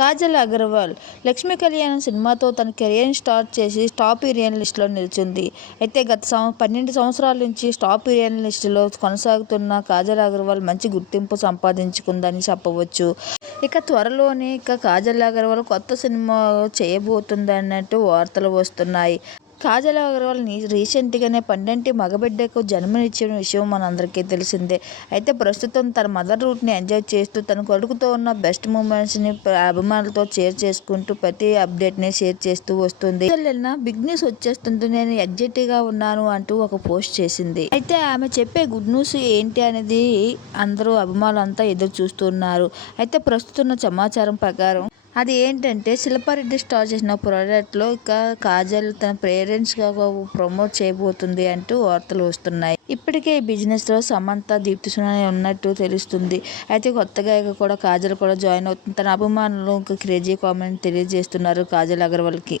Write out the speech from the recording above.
కాజల్ అగర్వాల్ లక్ష్మీ కళ్యాణం సినిమాతో తన కెరియర్ని స్టార్ట్ చేసి టాప్ హీరోయిన్ లిస్టులో నిలిచింది. అయితే గత సంవ పన్నెండు సంవత్సరాల నుంచి టాప్ హీరోయిన్ లిస్టులో కొనసాగుతున్న కాజల్ అగర్వాల్ మంచి గుర్తింపు సంపాదించుకుందని చెప్పవచ్చు. ఇక త్వరలోనే ఇక కాజల్ అగర్వాల్ కొత్త సినిమా చేయబోతుందన్నట్టు వార్తలు వస్తున్నాయి. కాజల్ అగర్వాల్ రీసెంట్గానే పండంటి మగబిడ్డకు జన్మనిచ్చిన విషయం మనందరికీ తెలిసిందే. అయితే ప్రస్తుతం తన మదర్ రూట్ని ఎంజాయ్ చేస్తూ తన కొడుకుతో ఉన్న బెస్ట్ మూమెంట్స్ని అభిమానులతో షేర్ చేసుకుంటూ ప్రతి అప్డేట్ని షేర్ చేస్తూ వస్తుంది. బిగ్ న్యూస్ వచ్చేస్తుంది నేను ఎగ్జైట్గా ఉన్నాను అంటూ ఒక పోస్ట్ చేసింది. అయితే ఆమె చెప్పే గుడ్ న్యూస్ ఏంటి అనేది అందరూ అభిమానులంతా ఎదురు చూస్తున్నారు అయితే ప్రస్తుతం సమాచారం ప్రకారం అది ఏంటంటే శిల్పారెడ్డి స్టార్ చేసిన ప్రాజెక్ట్లో ఇక కాజల్ తన పేరెంట్స్గా ప్రమోట్ చేయబోతుంది అంటూ వార్తలు వస్తున్నాయి. ఇప్పటికే ఈ బిజినెస్లో సమంత దీప్తి సునాని ఉన్నట్టు తెలుస్తుంది. అయితే కొత్తగా ఇక కూడా కాజల్ కూడా జాయిన్ అవుతుంది. తన అభిమానులు ఇంకా క్రేజీ కామెంట్ తెలియజేస్తున్నారు కాజల్ అగర్వాల్కి.